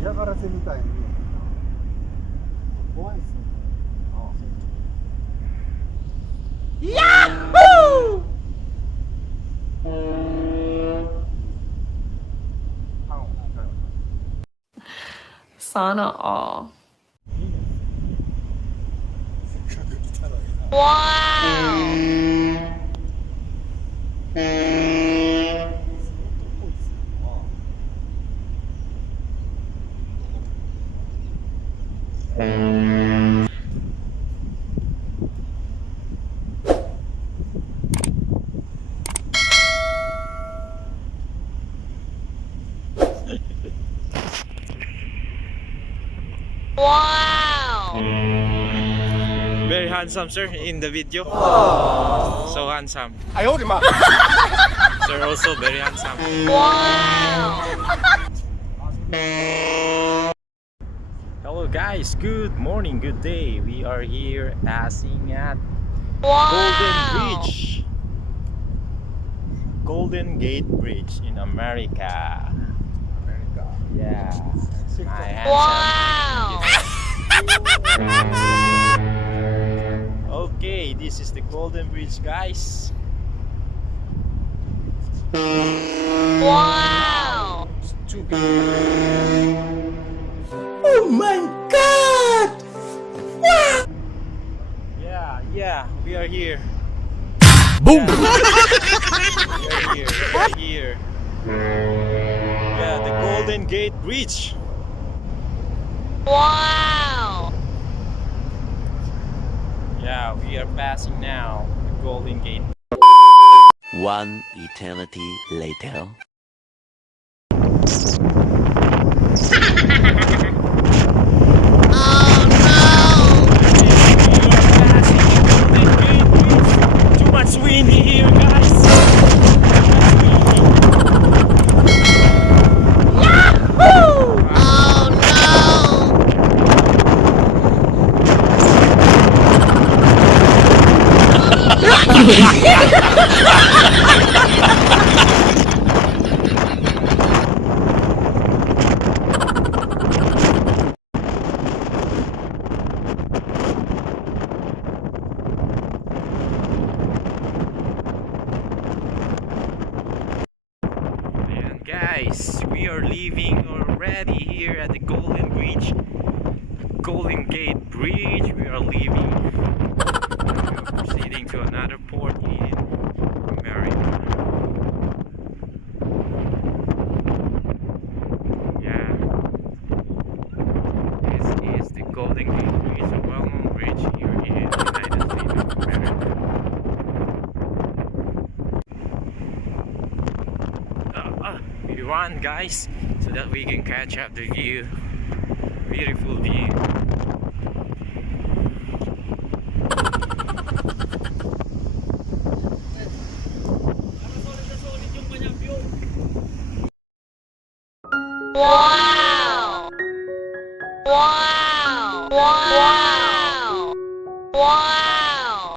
嫌がらせみたいに怖いっすね。Yahoo! Sauna all. Wow! Wow! Very handsome, sir, in the video. So handsome. I hold him up. Sir, also very handsome. Wow! Hello, guys. Good morning, good day. We are here passing at Wow! Golden Bridge. Golden Gate Bridge in America. Yeah. My handsome. Wow! Okay, this is the Golden Bridge, guys. Wow! Oh my God! Yeah, we are here. Boom! We are here. Yeah, the Golden Gate Bridge. Wow! Yeah, we are passing now the Golden Gate. One eternity later. Too much wind here, guys. And guys, we are leaving already here at the Golden Bridge, Golden Gate Bridge. We are leaving. We are proceeding to another port in America. Yeah, this is the Golden Gate Bridge, a well-known bridge here in the United States of America. We run, guys, so that we can catch up the view. Beautiful view. Wow!